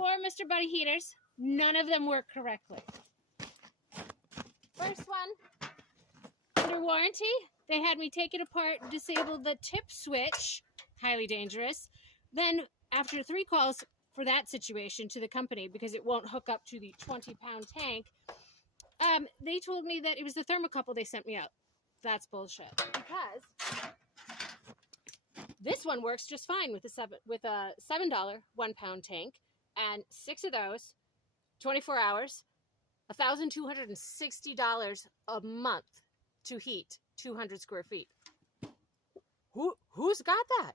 4 Mr. Buddy heaters. None of them work correctly. First one, under warranty, they had me take it apart, disable the tip switch, highly dangerous. Then after 3 calls for that situation to the company because it won't hook up to the 20-pound tank, they told me that it was the thermocouple they sent me out. That's bullshit. Because this one works just fine with a $7 1-pound tank and 6 of those, 24 hours, $1,260 a month to heat 200 square feet. Who's got that?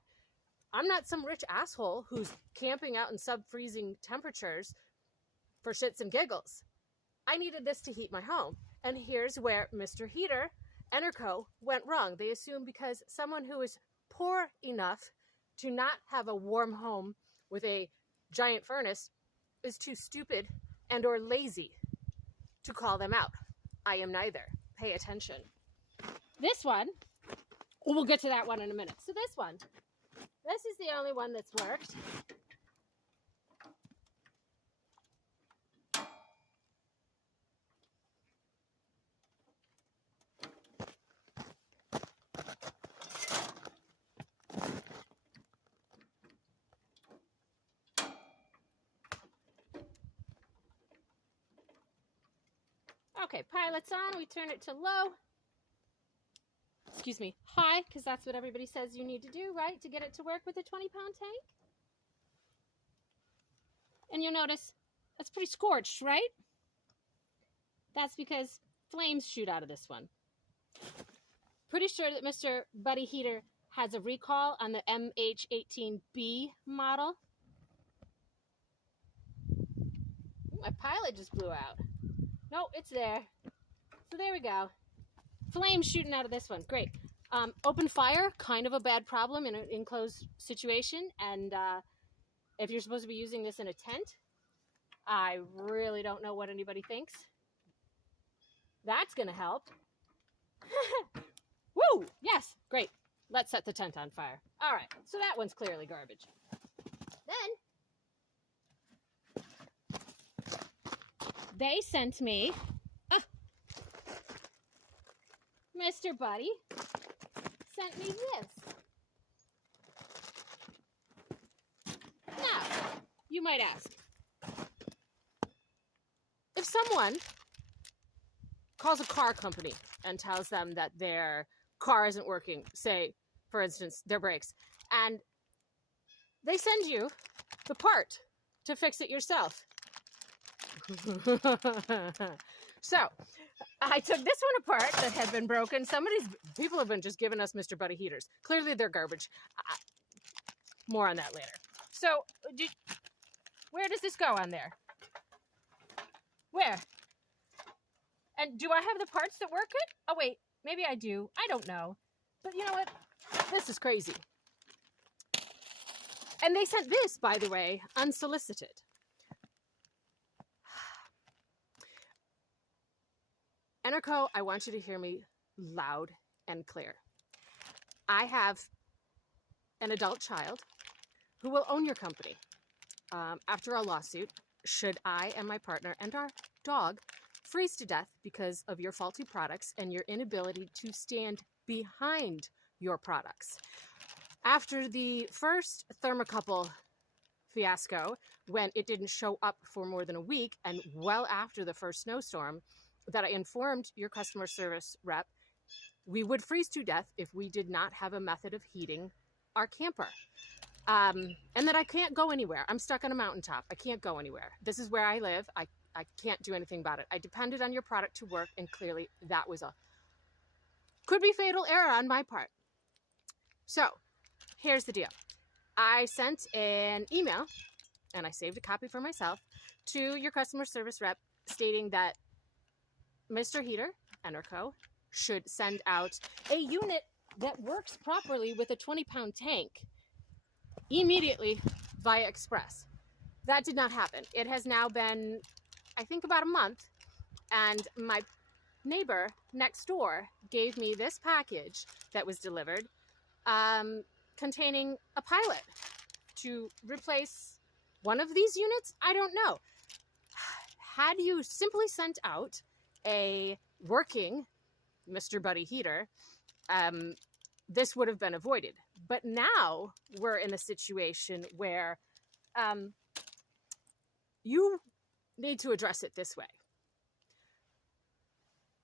I'm not some rich asshole who's camping out in sub-freezing temperatures for shits and giggles. I needed this to heat my home. And here's where Mr. Heater and Co. went wrong. They assumed because someone who is poor enough to not have a warm home with a giant furnace is too stupid and or lazy to call them out. I am neither. Pay attention. This one, we'll get to that one in a minute. So this one, this is the only one that's worked. Okay, pilot's on. We turn it to low. Excuse me, high, because that's what everybody says you need to do, right? To get it to work with a 20-pound tank. And you'll notice that's pretty scorched, right? That's because flames shoot out of this one. Pretty sure that Mr. Buddy Heater has a recall on the MH18B model. My pilot just blew out. No, it's there. So there we go. Flames shooting out of this one. Great. Open fire, kind of a bad problem in an enclosed situation. And if you're supposed to be using this in a tent, I really don't know what anybody thinks. That's going to help. Woo! Yes, great. Let's set the tent on fire. All right, so that one's clearly garbage. Then they sent me, Mr. Buddy sent me this. Now, you might ask, if someone calls a car company and tells them that their car isn't working, say, for instance, their brakes, and they send you the part to fix it yourself. So, I took this one apart that had been broken. People have been just giving us Mr. Buddy heaters. Clearly they're garbage. More on that later. So, where does this go on there? Where? And do I have the parts that work it? Oh, wait. Maybe I do. I don't know. But you know what? This is crazy. And they sent this, by the way, unsolicited. Enerco, I want you to hear me loud and clear. I have an adult child who will own your company. After a lawsuit, should I and my partner and our dog freeze to death because of your faulty products and your inability to stand behind your products. After the first thermocouple fiasco, when it didn't show up for more than a week, and well after the first snowstorm, that I informed your customer service rep, we would freeze to death if we did not have a method of heating our camper. And that I can't go anywhere. I'm stuck on a mountaintop. I can't go anywhere. This is where I live. I can't do anything about it. I depended on your product to work, and clearly that was a could be fatal error on my part. So here's the deal. I sent an email, and I saved a copy for myself, to your customer service rep stating that Mr. Heater and Co. should send out a unit that works properly with a 20-pound tank immediately via express. That did not happen. It has now been, I think, about a month, and my neighbor next door gave me this package that was delivered containing a pilot to replace one of these units? I don't know. Had you simply sent out a working Mr. Buddy Heater, this would have been avoided. But now we're in a situation where you need to address it this way.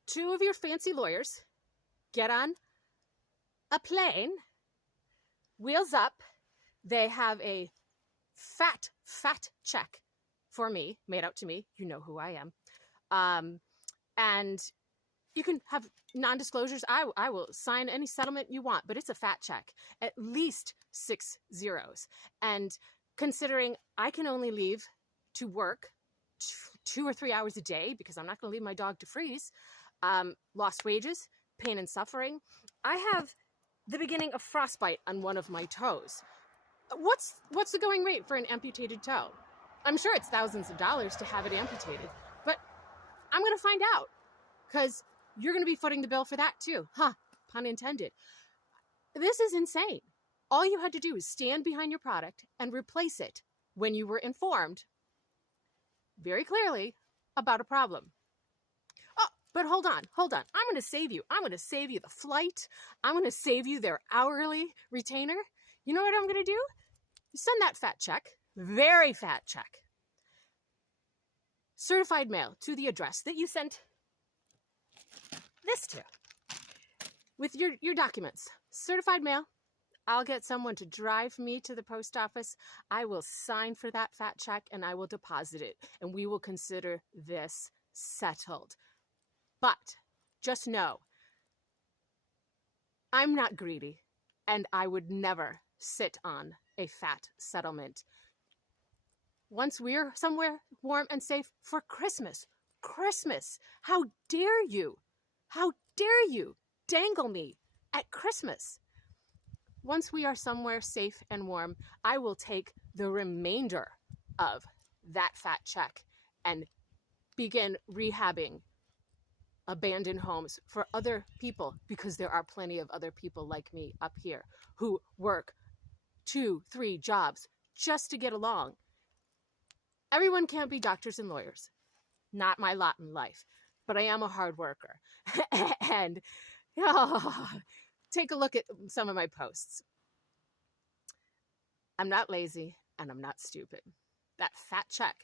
2 of your fancy lawyers get on a plane, wheels up. They have a fat check for me, made out to me. You know who I am. And you can have non-disclosures. I will sign any settlement you want, but it's a fat check, at least 6 zeros. And considering I can only leave to work 2 or 3 hours a day because I'm not going to leave my dog to freeze, lost wages, pain and suffering. I have the beginning of frostbite on one of my toes. What's the going rate for an amputated toe? I'm sure it's thousands of dollars to have it amputated, but I'm going to find out because you're going to be footing the bill for that too. Huh, pun intended. This is insane. All you had to do is stand behind your product and replace it when you were informed very clearly about a problem. Oh, but hold on. I'm going to save you. I'm going to save you the flight. I'm going to save you their hourly retainer. You know what I'm going to do? Send that fat check, very fat check, certified mail to the address that you sent this to with your documents. Certified mail. I'll get someone to drive me to the post office. I will sign for that fat check and I will deposit it, and we will consider this settled. But just know, I'm not greedy, and I would never sit on a fat settlement. Once we're somewhere warm and safe for Christmas, how dare you dangle me at Christmas? Once we are somewhere safe and warm, I will take the remainder of that fat check and begin rehabbing abandoned homes for other people, because there are plenty of other people like me up here who work 2, 3 jobs just to get along. Everyone can't be doctors and lawyers. Not my lot in life, but I am a hard worker. And take a look at some of my posts. I'm not lazy and I'm not stupid. That fat check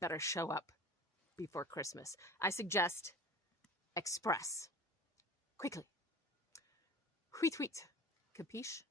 better show up before Christmas. I suggest express quickly. Tweet. Capiche?